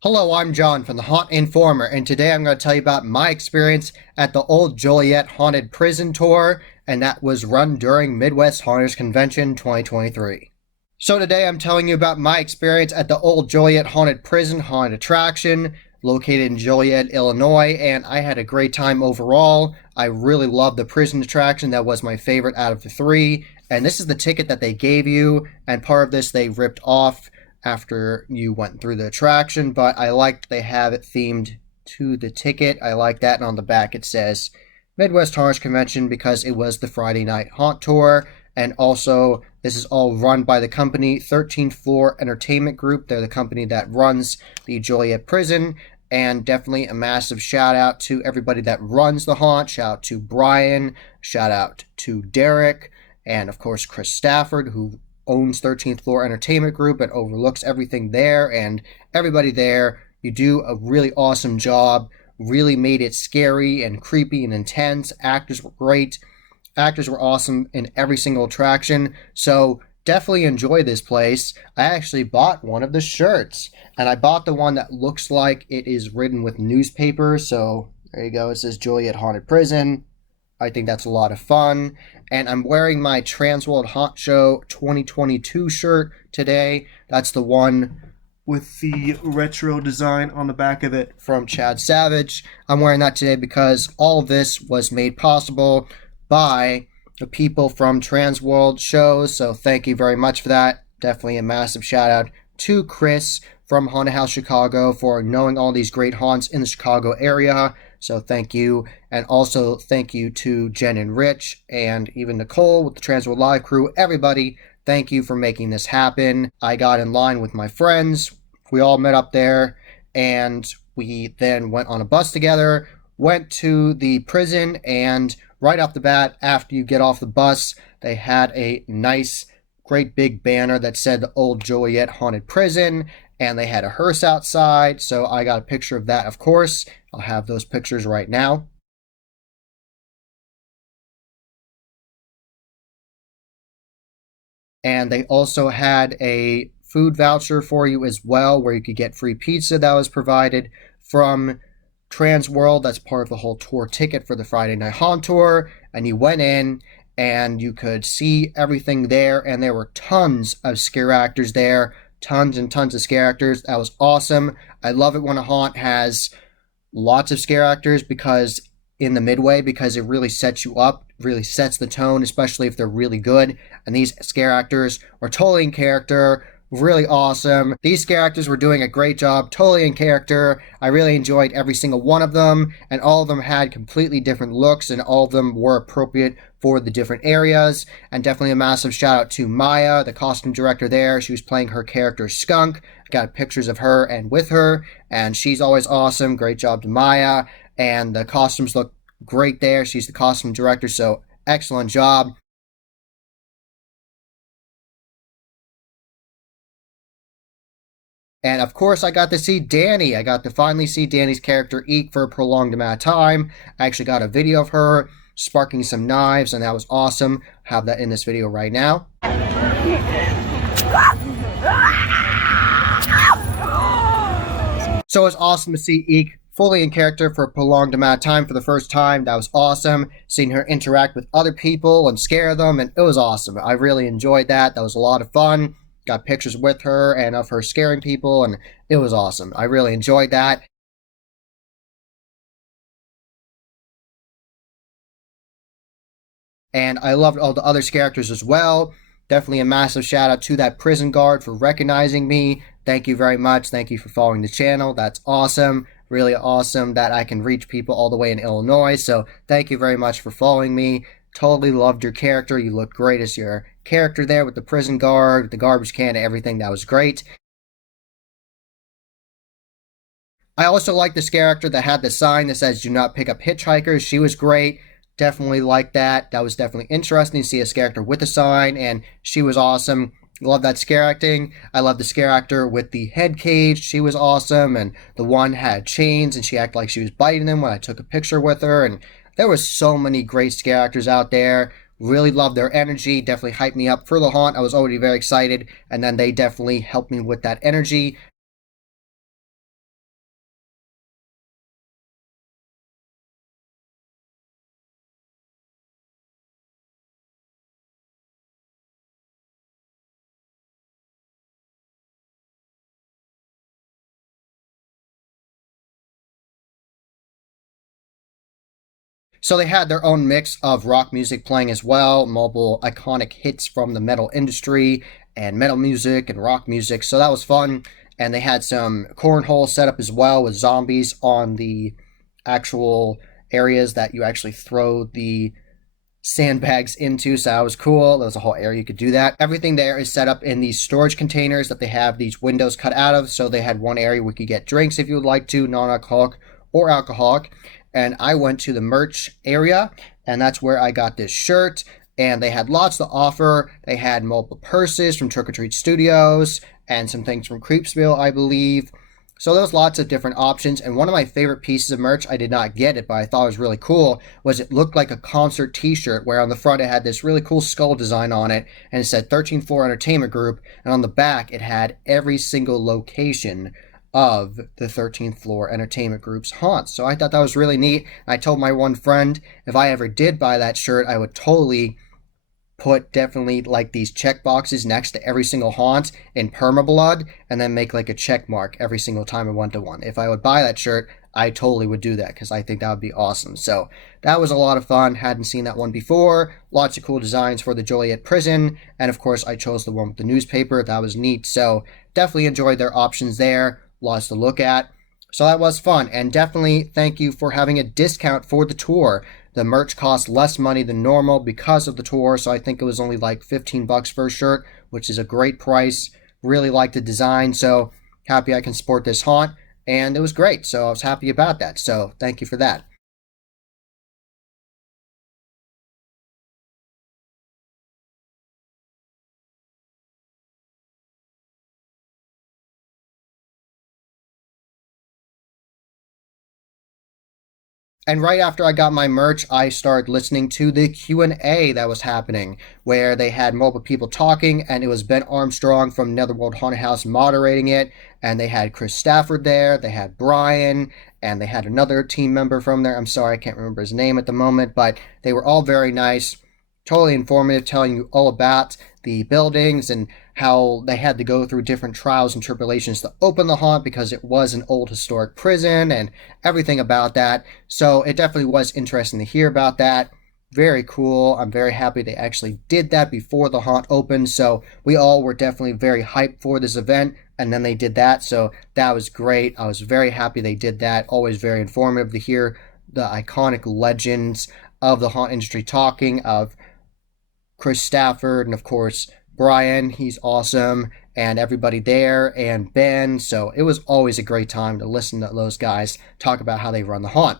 Hello, I'm John from the Haunt Informer, and today I'm going to tell you about my experience at the old Joliet Haunted Prison Tour, and that was run during Midwest Haunters Convention 2023. So today I'm telling you about my experience at the old Joliet Haunted Prison Haunted Attraction, located in Joliet, Illinois, and I had a great time overall. I really loved the prison attraction. That was my favorite out of the three, and this is the ticket that they gave you, and part of this they ripped off after you went through the attraction, but I liked they have it themed to the ticket. I like that, and on the back it says Midwest Haunters Convention because it was the Friday night haunt tour, and also this is all run by the company 13th Floor Entertainment Group. They're the company that runs the Joliet prison, and definitely a massive shout out to everybody that runs the haunt. Shout out to Brian, shout out to Derek, and of course Chris Stafford, who owns 13th Floor Entertainment Group and overlooks everything there, and everybody there. You do a really awesome job. Really made it scary and creepy and intense. Actors were great. Actors were awesome in every single attraction. So definitely enjoy this place. I actually bought one of the shirts, and I bought the one that looks like it is written with newspaper. So there you go. It says Joliet Haunted Prison. I think that's a lot of fun. And I'm wearing my Transworld Haunt Show 2022 shirt today. That's the one with the retro design on the back of it from Chad Savage. I'm wearing that today because all of this was made possible by the people from Transworld shows. So thank you very much for that. Definitely a massive shout out to Chris from Haunted House Chicago for knowing all these great haunts in the Chicago area. So thank you. And also thank you to Jen and Rich and even Nicole with the Transworld Live crew. Everybody, thank you for making this happen. I got in line with my friends. We all met up there, and we then went on a bus together, went to the prison, and right off the bat, after you get off the bus, they had a nice, great big banner that said the old Joliet Haunted Prison, and they had a hearse outside, so I got a picture of that, of course. I'll have those pictures right now. And they also had a food voucher for you as well, where you could get free pizza that was provided from Transworld. That's part of the whole tour ticket for the Friday Night Haunt Tour. And you went in and you could see everything there, and there were tons of scare actors there. Tons and tons of scare actors. That was awesome. I love it when a haunt has lots of scare actors because in the midway, because it really sets you up, really sets the tone, especially if they're really good. And these scare actors were totally in character, really awesome. These scare actors were doing a great job, totally in character. I really enjoyed every single one of them, and all of them had completely different looks, and all of them were appropriate for the different areas. And definitely a massive shout out to Maya, the costume director there. She was playing her character Skunk. I got pictures of her and with her, and she's always awesome. Great job to Maya. And the costumes look great there. She's the costume director, so excellent job. And of course, I got to see Danny. I got to finally see Danny's character Eek for a prolonged amount of time. I actually got a video of her sparking some knives, and that was awesome. I have that in this video right now. So it's awesome to see Eek fully in character for a prolonged amount of time for the first time. That was awesome. Seeing her interact with other people and scare them, and it was awesome. I really enjoyed that. That was a lot of fun. Got pictures with her and of her scaring people, and it was awesome. I really enjoyed that. And I loved all the other characters as well. Definitely a massive shout out to that prison guard for recognizing me. Thank you very much. Thank you for following the channel. That's awesome. Really awesome that I can reach people all the way in Illinois. So thank you very much for following me. Totally loved your character. You looked great as your character there with the prison guard, the garbage can, everything. That was great. I also like this character that had the sign that says "Do not pick up hitchhikers." She was great. Definitely like that. That was definitely interesting to see a character with a sign, and she was awesome. Love that scare acting. I love the scare actor with the head cage. She was awesome, and the one had chains, and she acted like she was biting them when I took a picture with her. And there was so many great scare actors out there. Really loved their energy. Definitely hyped me up for the haunt. I was already very excited, and then they definitely helped me with that energy. So they had their own mix of rock music playing as well, multiple iconic hits from the metal industry and metal music and rock music. So that was fun. And they had some cornhole set up as well with zombies on the actual areas that you actually throw the sandbags into. So that was cool. There was a whole area you could do that. Everything there is set up in these storage containers that they have these windows cut out of. So they had one area where you could get drinks if you would like to, non-alcoholic or alcoholic. And I went to the merch area, and that's where I got this shirt. And they had lots to offer. They had multiple purses from Trick or Treat Studios and some things from Creepsville, I believe. So there was lots of different options, and one of my favorite pieces of merch, I did not get it, but I thought it was really cool, was it looked like a concert t-shirt where on the front it had this really cool skull design on it, and it said 13th Floor Entertainment Group, and on the back it had every single location of the 13th Floor Entertainment Group's haunts. So I thought that was really neat. I told my one friend if I ever did buy that shirt, I would totally put definitely like these check boxes next to every single haunt in permablood and then make like a check mark every single time I went to one. If I would buy that shirt, I totally would do that because I think that would be awesome. So that was a lot of fun. Hadn't seen that one before. Lots of cool designs for the Joliet prison. And of course, I chose the one with the newspaper. That was neat. So definitely enjoyed their options there. Lots to look at. So that was fun. And definitely thank you for having a discount for the tour. The merch cost less money than normal because of the tour, so I think it was only like $15 for a shirt, which is a great price. Really like the design, so happy I can support this haunt, and it was great, so I was happy about that. So thank you for that. And right after I got my merch, I started listening to the Q&A that was happening, where they had multiple people talking, and it was Ben Armstrong from Netherworld Haunted House moderating it, and they had Chris Stafford there, they had Brian, and they had another team member from there. I'm sorry, I can't remember his name at the moment, but they were all very nice, totally informative, telling you all about the buildings and how they had to go through different trials and tribulations to open the haunt because it was an old historic prison and everything about that. So it definitely was interesting to hear about that. Very cool. I'm very happy they actually did that before the haunt opened. So we all were definitely very hyped for this event. And then they did that. So that was great. I was very happy they did that. Always very informative to hear the iconic legends of the haunt industry talking, of Chris Stafford, and of course, Brian. He's awesome. And everybody there, and Ben. So it was always a great time to listen to those guys talk about how they run the haunt.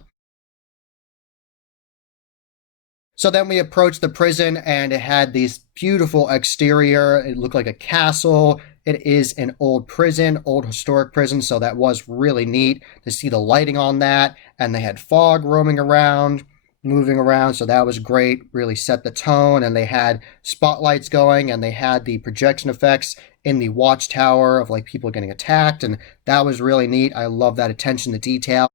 So then we approached the prison, and it had this beautiful exterior. It looked like a castle. It is an old prison, old historic prison, so that was really neat to see the lighting on that. And they had fog roaming around, moving around, so that was great. Really set the tone, and they had spotlights going, and they had the projection effects in the watchtower of like people getting attacked, and that was really neat. I love that attention to detail.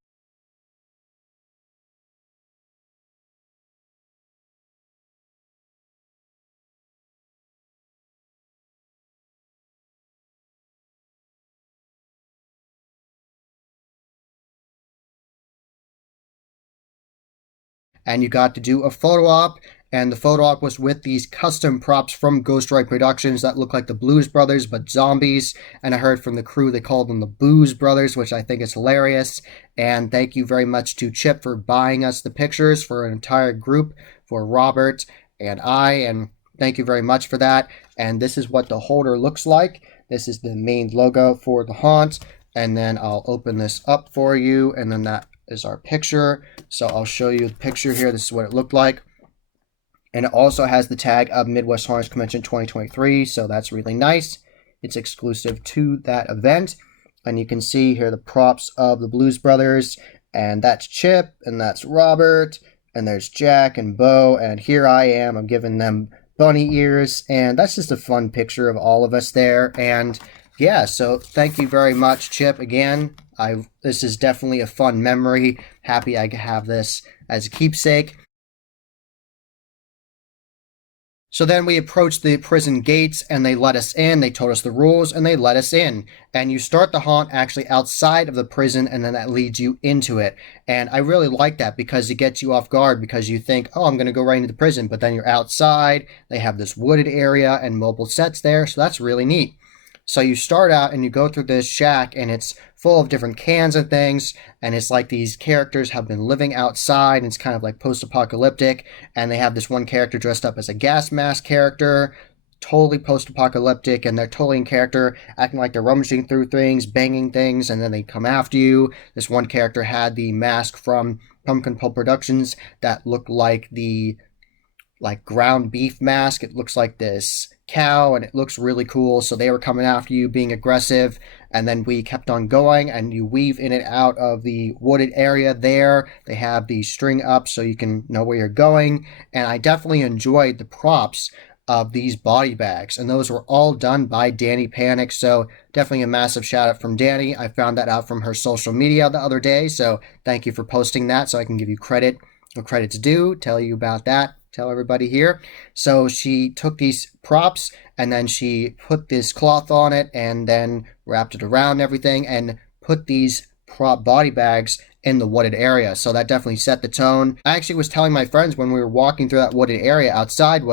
And you got to do a photo op, and the photo op was with these custom props from Ghost Ride Productions that look like the Blues Brothers but zombies. And I heard from the crew they called them the Booze Brothers, which I think is hilarious. And thank you very much to Chip for buying us the pictures for an entire group, for Robert and I, and thank you very much for that. And this is what the holder looks like. This is the main logo for the haunt, and then I'll open this up for you, and then that is our picture. So I'll show you the picture here. This is what it looked like. And it also has the tag of Midwest Haunters Convention 2023, so that's really nice. It's exclusive to that event. And you can see here the props of the Blues Brothers, and that's Chip, and that's Robert, and there's Jack and Bo, and here I am. I'm giving them bunny ears, and that's just a fun picture of all of us there. And yeah, so thank you very much, Chip, again. This is definitely a fun memory. Happy I could have this as a keepsake. So then we approached the prison gates and they let us in. They told us the rules and they let us in. And you start the haunt actually outside of the prison and then that leads you into it. And I really like that because it gets you off guard because you think, oh, I'm going to go right into the prison. But then you're outside. They have this wooded area and mobile sets there. So that's really neat. So you start out and you go through this shack and it's full of different cans and things. And it's like these characters have been living outside. And it's kind of like post-apocalyptic. And they have this one character dressed up as a gas mask character. Totally post-apocalyptic. And they're totally in character, acting like they're rummaging through things, banging things. And then they come after you. This one character had the mask from Pumpkin Pulp Productions that looked like the ground beef mask. It looks like this cow and it looks really cool. So they were coming after you, being aggressive. And then we kept on going and you weave in and out of the wooded area there. They have the string up so you can know where you're going. And I definitely enjoyed the props of these body bags. And those were all done by Danny Panic. So definitely a massive shout out from Danny. I found that out from her social media the other day. So thank you for posting that so I can give you credit where credit's due, tell you about that. Tell everybody here. So she took these props and then she put this cloth on it and then wrapped it around everything and put these prop body bags in the wooded area. So that definitely set the tone. I actually was telling my friends when we were walking through that wooded area outside that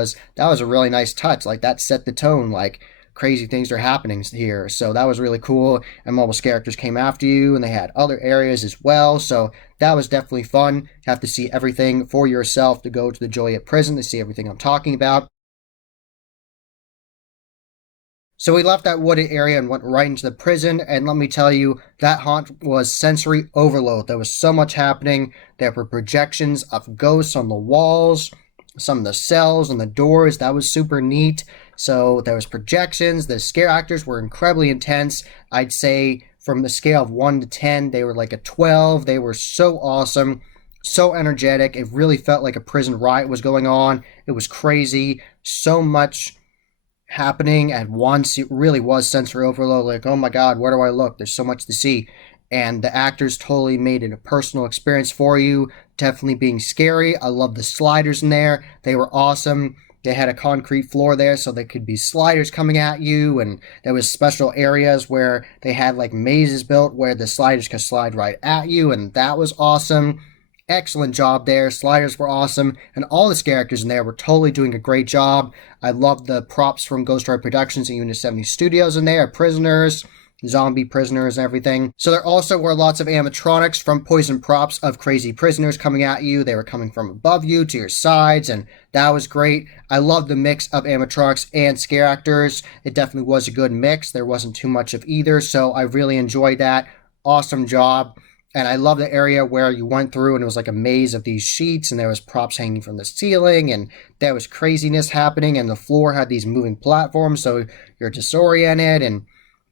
was a really nice touch. Like that set the tone. Like crazy things are happening here. So that was really cool. And mobile characters came after you and they had other areas as well. So that was definitely fun. You have to see everything for yourself to go to the Joliet prison to see everything I'm talking about. So we left that wooded area and went right into the prison. And let me tell you, that haunt was sensory overload. There was so much happening. There were projections of ghosts on the walls, some of the cells and the doors. That was super neat. So there was projections. The scare actors were incredibly intense. I'd say from the scale of 1 to 10, they were like a 12. They were so awesome, so energetic. It really felt like a prison riot was going on. It was crazy. So much happening at once. It really was sensory overload. Like, oh my God, where do I look? There's so much to see. And the actors totally made it a personal experience for you. Definitely being scary. I love the sliders in there. They were awesome. They had a concrete floor there so there could be sliders coming at you, and there was special areas where they had like mazes built where the sliders could slide right at you, and that was awesome. Excellent job there. Sliders were awesome, and all the characters in there were totally doing a great job. I loved the props from Ghost Story Productions and Unit 70 Studios in there, prisoners, zombie prisoners and everything. So there also were lots of animatronics from Poison Props of crazy prisoners coming at you. They were coming from above you to your sides, and that was great. I loved the mix of animatronics and scare actors. It definitely was a good mix. There wasn't too much of either, so I really enjoyed that. Awesome job. And I love the area where you went through and it was like a maze of these sheets and there was props hanging from the ceiling and there was craziness happening and the floor had these moving platforms so you're disoriented, and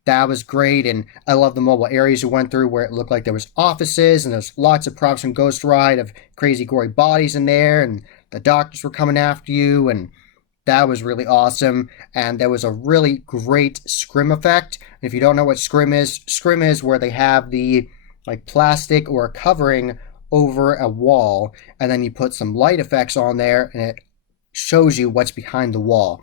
that was great. And I love the mobile areas you went through where it looked like there was offices and there's lots of props from Ghost Ride of crazy gory bodies in there, and the doctors were coming after you, and that was really awesome. And there was a really great scrim effect. And if you don't know what scrim is where they have the like plastic or a covering over a wall and then you put some light effects on there and it shows you what's behind the wall.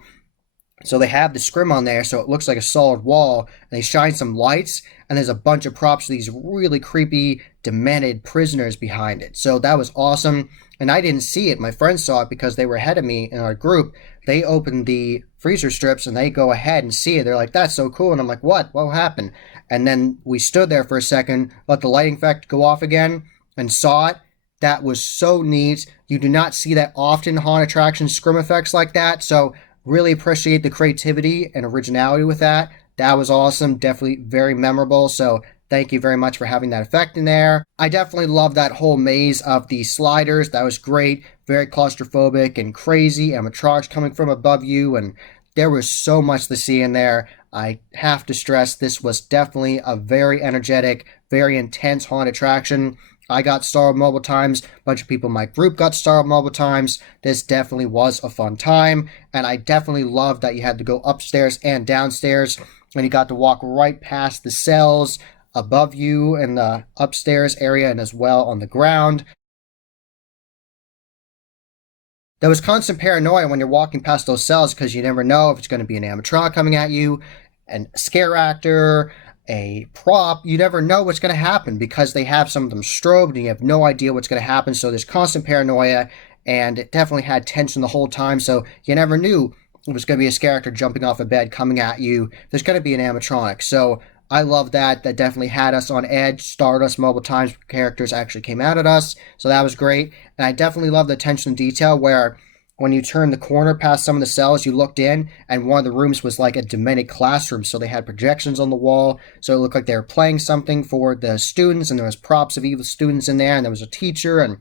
So they have the scrim on there so it looks like a solid wall, and they shine some lights and there's a bunch of props of these really creepy demented prisoners behind it. So that was awesome, and I didn't see it. My friends saw it because they were ahead of me in our group. They opened the freezer strips and they go ahead and see it. They're like, that's so cool. And I'm like, what happened? And then we stood there for a second, let the lighting effect go off again, and saw it. That was so neat. You do not see that often, haunt attraction scrim effects like that. So really appreciate the creativity and originality with that. That was awesome. Definitely very memorable. So thank you very much for having that effect in there. I definitely love that whole maze of the sliders. That was great. Very claustrophobic and crazy. Animatronics coming from above you. And there was so much to see in there. I have to stress this was definitely a very energetic, very intense haunt attraction. I got startled multiple times. A bunch of people in my group got startled multiple times. This definitely was a fun time. And I definitely loved that you had to go upstairs and downstairs. And you got to walk right past the cells above you in the upstairs area and as well on the ground. There was constant paranoia when you're walking past those cells because you never know if it's going to be an animatronic coming at you, a scare actor, a prop. You never know what's going to happen because they have some of them strobed and you have no idea what's going to happen. So there's constant paranoia, and it definitely had tension the whole time. So you never knew it was going to be a scare actor jumping off a bed coming at you. There's going to be an animatronic. So I love that. That definitely had us on edge, started us multiple times. Characters actually came out at us. So that was great. And I definitely love the attention to detail where when you turned the corner past some of the cells, you looked in, and one of the rooms was like a demented classroom. So they had projections on the wall, so it looked like they were playing something for the students, and there was props of evil students in there, and there was a teacher, and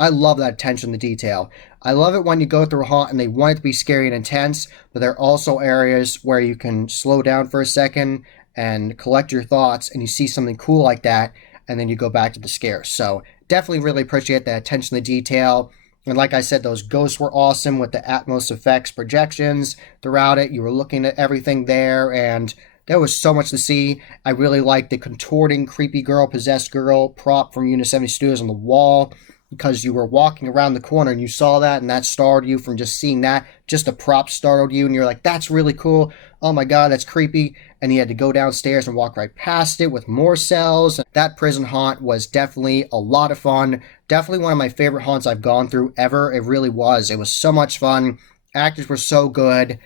I love that attention to detail. I love it when you go through a haunt and they want it to be scary and intense, but there are also areas where you can slow down for a second and collect your thoughts, and you see something cool like that, and then you go back to the scare. So definitely really appreciate that attention to detail. And like I said, those ghosts were awesome with the Atmos effects projections throughout it. You were looking at everything there, and there was so much to see. I really liked the contorting, creepy girl, possessed girl prop from Unit 70 Studios on the wall, because you were walking around the corner and you saw that, and that startled you from just seeing that. Just the prop startled you, and you're like, that's really cool. Oh my god, that's creepy. And you had to go downstairs and walk right past it with more cells. That prison haunt was definitely a lot of fun. Definitely one of my favorite haunts I've gone through ever. It really was. It was so much fun. Actors were so good.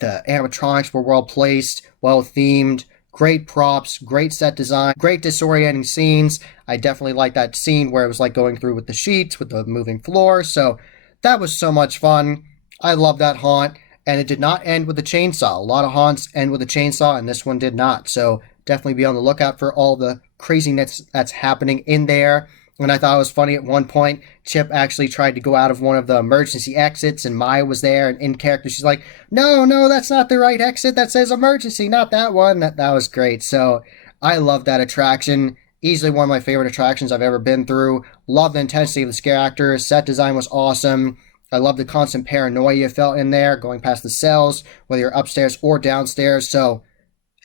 The animatronics were well placed, well themed. Great props, great set design, great disorienting scenes. I definitely like that scene where it was like going through with the sheets, with the moving floor. So that was so much fun. I love that haunt. And it did not end with a chainsaw. A lot of haunts end with a chainsaw, and this one did not. So definitely be on the lookout for all the craziness that's happening in there. And I thought it was funny at one point, Chip actually tried to go out of one of the emergency exits, and Maya was there, and in character, she's like, no, that's not the right exit. That says emergency, not that one. That was great. So I love that attraction. Easily one of my favorite attractions I've ever been through. Love the intensity of the scare actors. Set design was awesome. I love the constant paranoia you felt in there, going past the cells, whether you're upstairs or downstairs. So,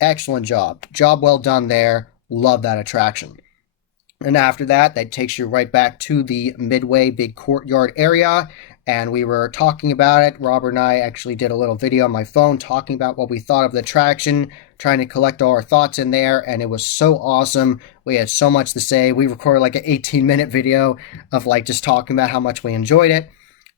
excellent job. Job well done there. Love that attraction. And after that, that takes you right back to the Midway big courtyard area. And we were talking about it. Robert and I actually did a little video on my phone talking about what we thought of the attraction, trying to collect all our thoughts in there. And it was so awesome. We had so much to say. We recorded like an 18-minute video of like just talking about how much we enjoyed it.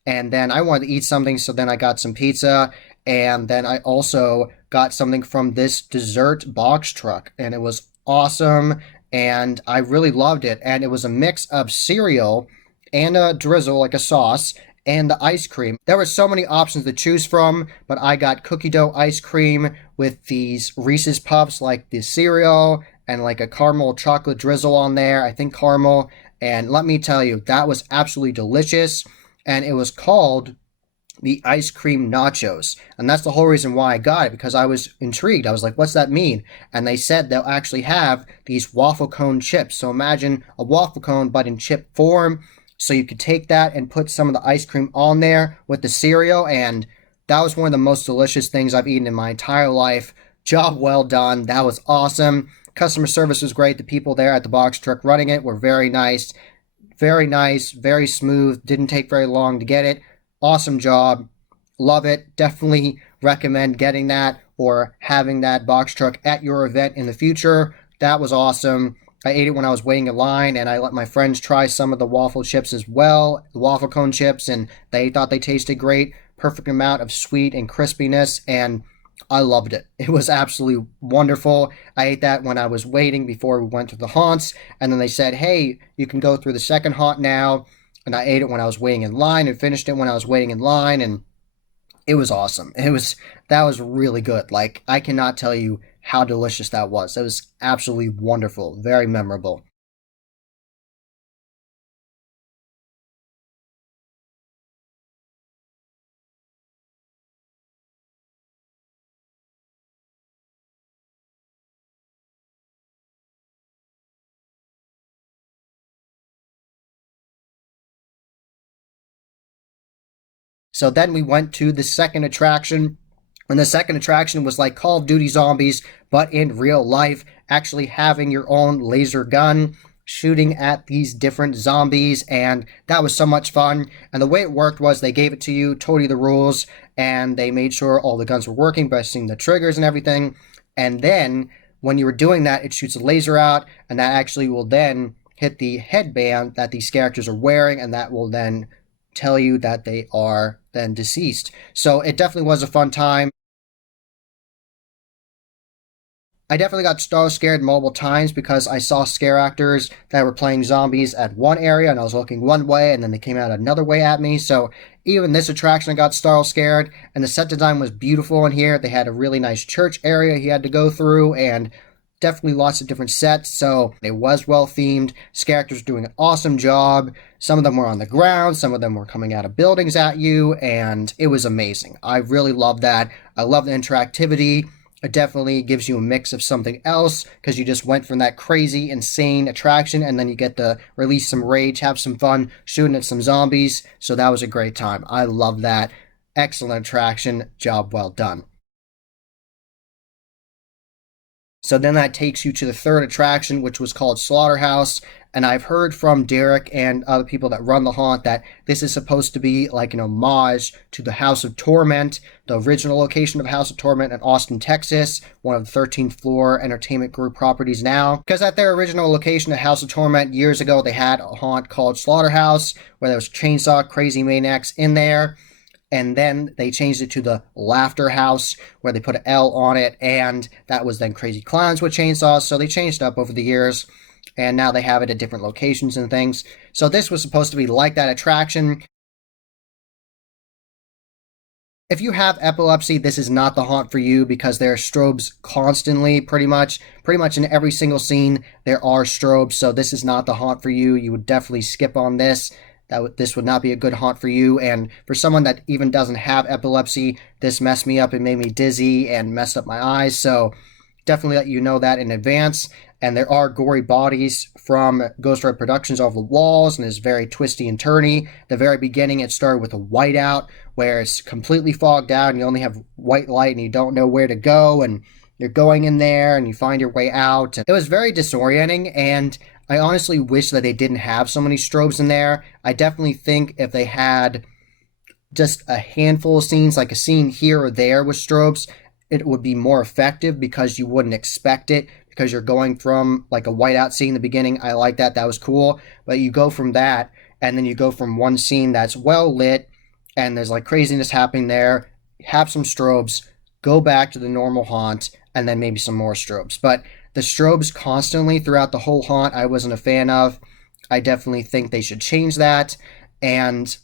And then I wanted to eat something, so then I got some pizza, and then I also got something from this dessert box truck, and it was awesome, and I really loved it. And it was a mix of cereal and a drizzle, like a sauce, and the ice cream. There were so many options to choose from, but I got cookie dough ice cream with these Reese's Puffs, like the cereal, and like a caramel chocolate drizzle on there, I think caramel, and let me tell you, that was absolutely delicious. And it was called the ice cream nachos. And that's the whole reason why I got it, because I was intrigued. I was like, what's that mean? And they said they'll actually have these waffle cone chips. So imagine a waffle cone, but in chip form. So you could take that and put some of the ice cream on there with the cereal. And that was one of the most delicious things I've eaten in my entire life. Job well done. That was awesome. Customer service was great. The people there at the box truck running it were very nice. Very nice, very smooth, didn't take very long to get it. Awesome job. Love it. Definitely recommend getting that or having that box truck at your event in the future. That was awesome. I ate it when I was waiting in line, and I let my friends try some of the waffle chips as well, the waffle cone chips, and they thought they tasted great. Perfect amount of sweet and crispiness, and I loved it. It was absolutely wonderful. I ate that when I was waiting before we went to the haunts, and then they said, hey, you can go through the second haunt now, and I ate it when I was waiting in line and finished it when I was waiting in line, and it was awesome. That was really good. Like, I cannot tell you how delicious that was. It was absolutely wonderful, very memorable. So then we went to the second attraction, and the second attraction was like Call of Duty Zombies, but in real life, actually having your own laser gun. shooting at these different zombies, and that was so much fun. And the way it worked was they gave it to you, told you the rules, and they made sure all the guns were working by seeing the triggers and everything. And then when you were doing that, it shoots a laser out, and that actually will then hit the headband that these characters are wearing, and that will then tell you that they are then deceased. So it definitely was a fun time. I definitely got scared multiple times because I saw scare actors that were playing zombies at one area and I was looking one way and then they came out another way at me. So even this attraction I got scared, and the set design was beautiful in here. They had a really nice church area he had to go through and definitely lots of different sets, so it was well themed. Characters doing an awesome job. Some of them were on the ground, some of them were coming out of buildings at you, and it was amazing. I really love that. I love the interactivity. It definitely gives you a mix of something else because you just went from that crazy, insane attraction and then you get to release some rage, have some fun shooting at some zombies. So that was a great time. I love that. Excellent attraction. Job well done. So then that takes you to the third attraction, which was called Slaughterhouse. And I've heard from Derek and other people that run the haunt that this is supposed to be like an homage to the House of Torment, the original location of House of Torment in Austin, Texas, one of the 13th floor entertainment group properties now. Because at their original location of House of Torment years ago, they had a haunt called Slaughterhouse, where there was chainsaw crazy maniacs in there. And then they changed it to the Laughter House, where they put an L on it, and that was then Crazy Clowns with chainsaws. So they changed it up over the years, and now they have it at different locations and things. So this was supposed to be like that attraction. If you have epilepsy, this is not the haunt for you because there are strobes constantly, pretty much in every single scene there are strobes. So this is not the haunt for you. You would definitely skip on this. This would not be a good haunt for you. And for someone that even doesn't have epilepsy, this messed me up and made me dizzy and messed up my eyes. So definitely let you know that in advance. And there are gory bodies from Ghost Ride Productions over the walls, and it's very twisty and turny. The very beginning, it started with a whiteout where it's completely fogged out and you only have white light and you don't know where to go, and you're going in there and you find your way out. It was very disorienting, and I honestly wish that they didn't have so many strobes in there. I definitely think if they had just a handful of scenes, like a scene here or there with strobes, it would be more effective because you wouldn't expect it, because you're going from like a whiteout scene in the beginning. I like that. That was cool. But you go from that, and then you go from one scene that's well lit and there's like craziness happening there, have some strobes, go back to the normal haunt, and then maybe some more strobes. But the strobes constantly throughout the whole haunt, I wasn't a fan of. I definitely think they should change that. And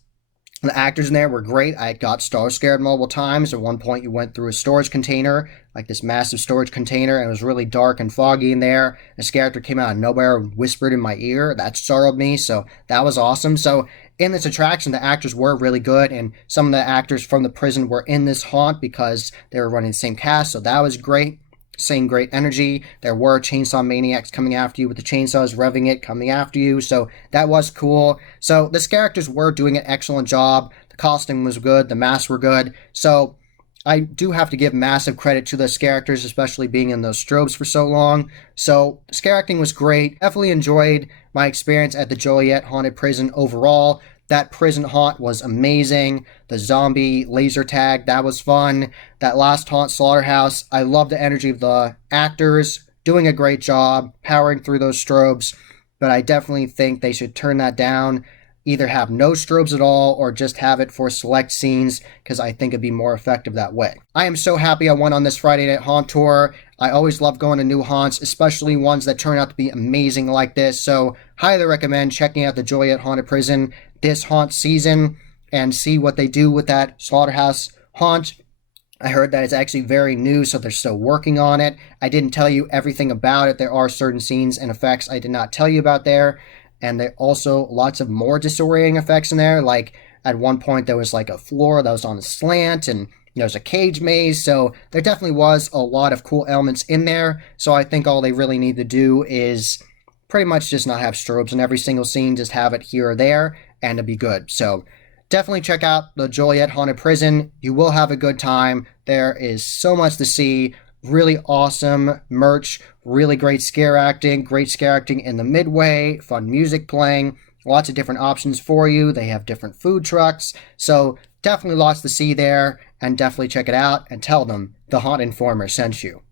the actors in there were great. I got scared multiple times. At one point, you went through a storage container, like this massive storage container, and it was really dark and foggy in there. This character came out of nowhere and whispered in my ear. That startled me, so that was awesome. So in this attraction, the actors were really good, and some of the actors from the prison were in this haunt because they were running the same cast, so that was great. Same great energy. There were chainsaw maniacs coming after you with the chainsaws, revving it, coming after you. So that was cool. So these characters were doing an excellent job. The costume was good. The masks were good. So I do have to give massive credit to those characters, especially being in those strobes for so long. So the scare acting was great. Definitely enjoyed my experience at the Joliet Haunted Prison overall. That prison haunt was amazing. The zombie laser tag, that was fun. That last haunt, Slaughterhouse, I love the energy of the actors doing a great job, powering through those strobes. But I definitely think they should turn that down. Either have no strobes at all or just have it for select scenes, because I think it'd be more effective that way. I am so happy I went on this Friday night haunt tour. I always love going to new haunts, especially ones that turn out to be amazing like this. So highly recommend checking out the Joliet Haunted Prison this haunt season and see what they do with that Slaughterhouse haunt. I heard that it's actually very new, so they're still working on it. I didn't tell you everything about it. There are certain scenes and effects I did not tell you about there. And there also lots of more disorienting effects in there. Like at one point there was like a floor that was on a slant, and there's a cage maze. So there definitely was a lot of cool elements in there. So I think all they really need to do is pretty much just not have strobes in every single scene, just have it here or there, and it'll be good. So definitely check out the Joliet Haunted Prison. You will have a good time. There is so much to see. Really awesome merch, really great scare acting in the midway, fun music playing, lots of different options for you. They have different food trucks, so definitely lots to see there, and definitely check it out and tell them the Haunt Informer sent you.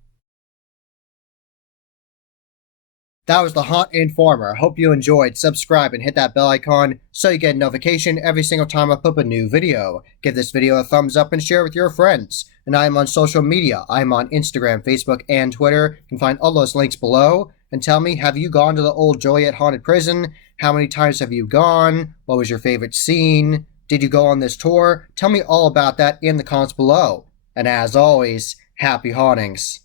That was the Haunt Informer. Hope you enjoyed. Subscribe and hit that bell icon so you get a notification every single time I put up a new video. Give this video a thumbs up and share it with your friends. And I am on social media. I am on Instagram, Facebook, and Twitter. You can find all those links below. And tell me, have you gone to the old Joliet Haunted Prison? How many times have you gone? What was your favorite scene? Did you go on this tour? Tell me all about that in the comments below. And as always, happy hauntings.